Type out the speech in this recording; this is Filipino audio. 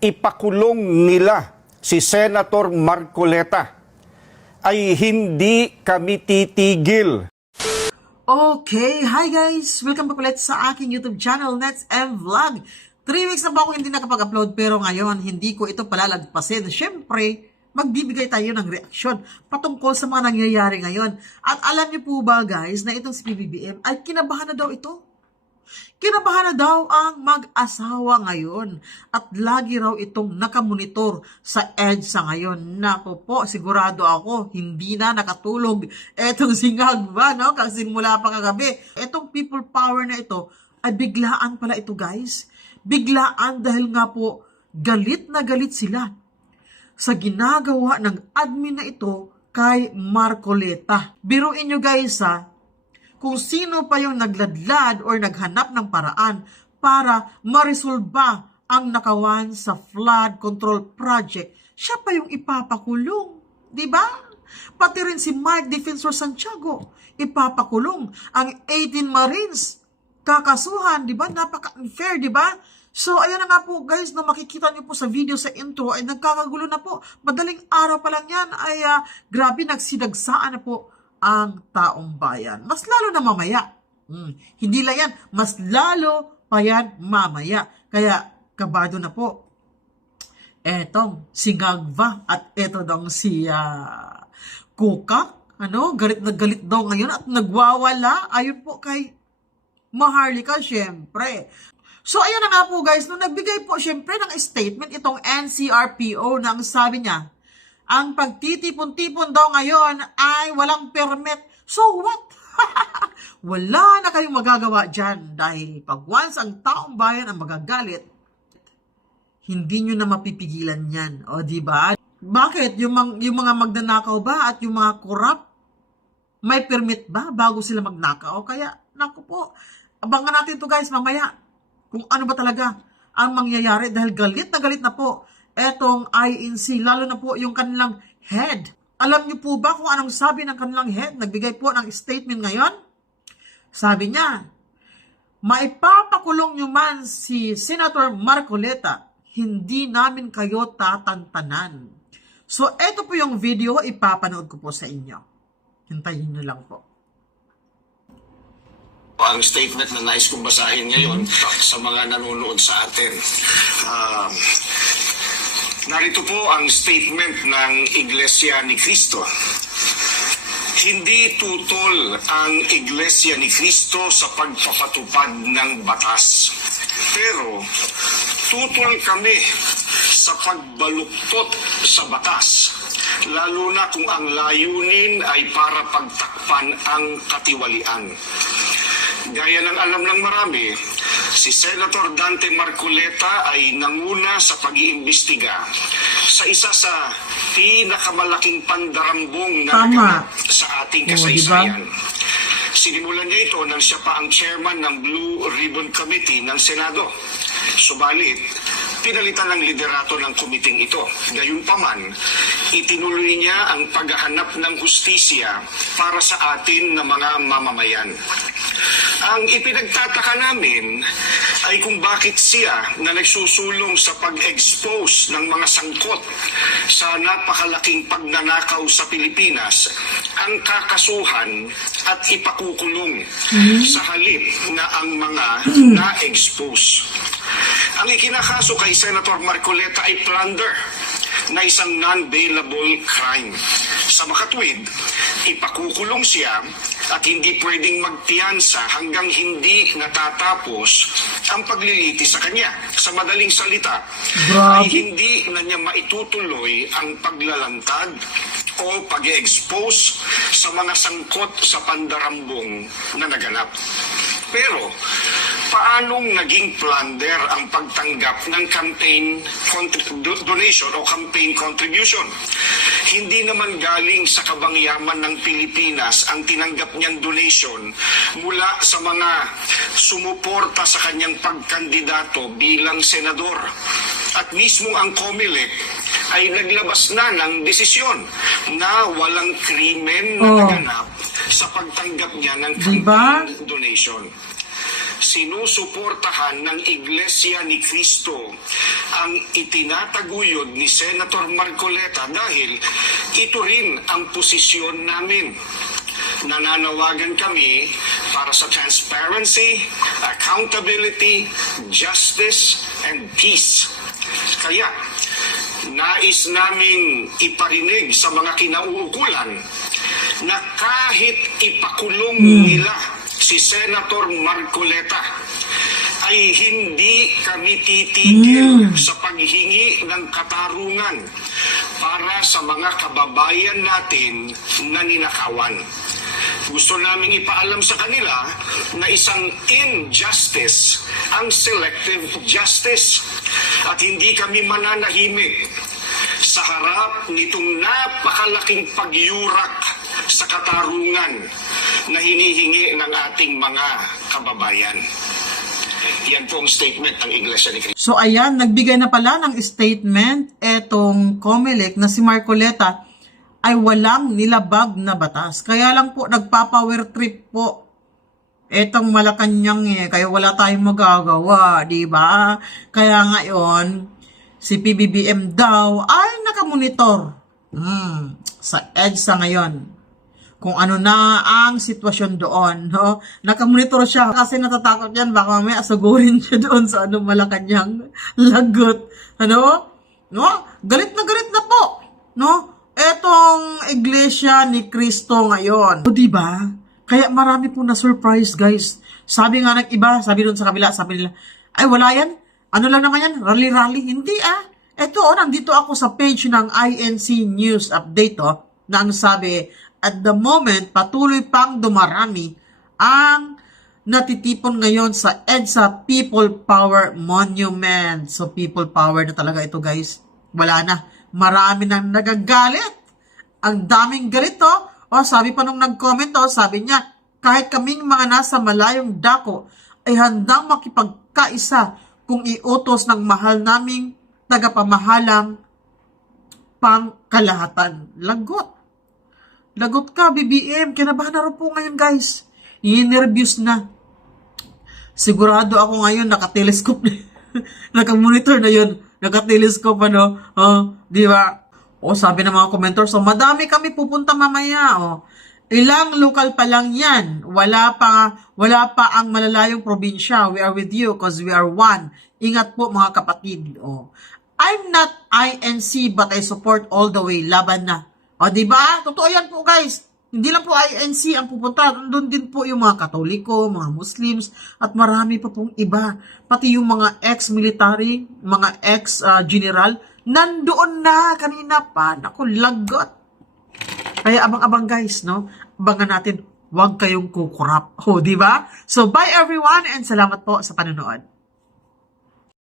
ipakulong nila si Senator Marcoleta, ay hindi kami titigil. Okay, hi guys! Welcome back ulit sa aking YouTube channel, Nets M Vlog. 3 weeks na ba ako hindi nakapag-upload, pero ngayon hindi ko ito palalagpasin. Siyempre, magbibigay tayo ng reaksyon patungkol sa mga nangyayari ngayon. At alam niyo po ba guys, na itong si PBBM ay kinabahan na daw ito? Kinabahan na daw ang mag-asawa ngayon at lagi raw itong nakamonitor sa EDSA ngayon. Nako po, sigurado ako, hindi na nakatulog etong singagba, no? Kasi mula pa kagabi. Etong people power na ito, ay biglaan pala ito guys. Biglaan dahil nga po, galit na galit sila sa ginagawa ng admin na ito kay Marcoleta. Biruin nyo guys ha, kung sino pa yung nagladlad or naghanap ng paraan para maresolba ang nakawan sa flood control project, siya pa yung ipapakulong. Diba? Pati rin si Mike Defensor Santiago, ipapakulong. Ang 18 Marines, kakasuhan, diba? Napaka-unfair, diba? So, ayan na nga po guys, na makikita nyo po sa video sa intro, ay nagkakagulo na po. Madaling araw pa lang yan, ay grabe, nagsidagsaan na po ang taong bayan. Mas lalo na mamaya. Hindi lang yan, mas lalo pa yan mamaya. Kaya, kabado na po. Etong si Ngagva at eto daw si Kukak. Galit na galit daw ngayon at nagwawala. Ayun po kay Maharlika, syempre. So, ayan na nga po guys, nung nagbigay po syempre ng statement itong NCRPO nang sabi niya, ang pagtitipon-tipon daw ngayon ay walang permit. So what? Wala na kayong magagawa dyan dahil pag once ang taong bayan ang magagalit, hindi nyo na mapipigilan yan. O diba? Bakit? Yung mga magnanakaw ba at yung mga korap, may permit ba bago sila magnakaw? Kaya, naku po, abangan natin to guys mamaya. Kung ano ba talaga ang mangyayari dahil galit na po etong INC, lalo na po yung kanilang head. Alam niyo po ba kung anong sabi ng kanilang head? Nagbigay po ng statement ngayon. Sabi niya, maipapakulong niyo man si Senator Marcoleta, hindi namin kayo tatantanan. So, eto po yung video, ipapanood ko po sa inyo. Hintayin niyo lang po. Ang statement na nais kong basahin ngayon sa mga nanonood sa atin. Narito po ang statement ng Iglesia ni Cristo. Hindi tutol ang Iglesia ni Cristo sa pagpapatupad ng batas. Pero tutol kami sa pagbaluktot sa batas, lalo na kung ang layunin ay para pagtakpan ang katiwalian. Gaya ng alam ng marami, si Senator Dante Marcoleta ay nanguna sa pag-iimbestiga sa isa sa pinakamalaking pandarambong na naganap sa ating kasaysayan. Sinimulan niya ito nang siya pa ang chairman ng Blue Ribbon Committee ng Senado. Subalit, pinalitan ng liderato ng komiting ito. Gayunpaman, itinuloy niya ang paghahanap ng hustisya para sa atin na mga mamamayan. Ang ipinagtataka namin ay kung bakit siya na nagsusulong sa pag-expose ng mga sangkot sa napakalaking pagnanakaw sa Pilipinas ang kakasuhan at ipakukulong sa halip na ang mga na-expose. Ang ikinakaso kay Senator Marcoleta ay plunder na isang non-bailable crime. Sa makatwid, ipakukulong siya at hindi pwedeng magpiyansa hanggang hindi natatapos ang paglilitis sa kanya. Sa madaling salita, ay hindi na niya maitutuloy ang paglalantad o pag-expose sa mga sangkot sa pandarambong na naganap. Pero, paanong naging plunder ang pagtanggap ng campaign donation o campaign contribution? Hindi naman galing sa kabangyaman ng Pilipinas ang tinanggap niyang donation mula sa mga sumuporta sa kanyang pagkandidato bilang senador. At mismo ang COMELEC ay naglabas na ng desisyon na walang krimen na naganap sa pagtanggap niya ng campaign donation. sinusuportahan ng Iglesia ni Cristo ang itinataguyod ni Senator Marcoleta dahil ito rin ang posisyon namin. Nananawagan kami para sa transparency, accountability, justice, and peace. Kaya, nais naming iparinig sa mga kinauukulan na kahit ipakulong nila si Senator Marcoleta, ay hindi kami titigil sa paghingi ng katarungan para sa mga kababayan natin na ninakawan. Gusto naming ipaalam sa kanila na isang injustice ang selective justice at hindi kami mananahimik sa harap nitong napakalaking pagyurak sa katarungan na hinihingi ng ating mga kababayan. Yan po ang statement ng Iglesia ni Cristo. So ayan, nagbigay na pala ng statement etong COMELEC na si Marcoleta ay walang nilabag na batas. Kaya lang po nagpapower trip po etong Malacanang kaya wala tayong magagawa, di ba? Kaya ngayon si PBBM daw ay nakamonitor sa EDSA ngayon kung ano na ang sitwasyon doon, no? Nakamonitor siya kasi natatakot yan, baka mamaya asagurin siya doon sa Malacanang lagot, ano? No? Galit na po, no? Etong Iglesia ni Cristo ngayon. O diba? Kaya marami po na surprise, guys. Sabi nga ng iba, sabi doon sa kabila, sabi nila, ay wala yan, ano lang naman yan, rally-rally. Hindi Ito, nandito ako sa page ng INC News Update, na ang sabi, at the moment, patuloy pang dumarami ang natitipon ngayon sa EDSA People Power Monument. So, people power na talaga ito, guys. Wala na. Marami nang nagagalit. Ang daming galit, sabi pa nung nag-comment, sabi niya, kahit kaming mga nasa malayong dako, ay handang makipagkaisa kung iutos ng mahal naming tagapamahalang pangkalahatan. Lagot ka, BBM. Kinabahan na rin po ngayon, guys. I-nervous na. Sigurado ako ngayon, nakatelescope na. Nakamonitor na yun. Nakatelescope, di ba? Sabi ng mga komentar, so madami kami pupunta mamaya, Ilang lokal pa lang yan. Wala pa ang malalayong probinsya. We are with you because we are one. Ingat po, mga kapatid. I'm not INC but I support all the way. Laban na. Di ba? Totoo yan po, guys. Hindi lang po INC ang pupunta. Doon din po yung mga Katoliko, mga Muslims, at marami pa pong iba. Pati yung mga ex-military, mga ex-general, nandoon na kanina pa. Naku, lagot. Kaya abang-abang, guys, no? Abangan natin, huwag kayong kukurap. Di ba? So, bye everyone and salamat po sa panonood.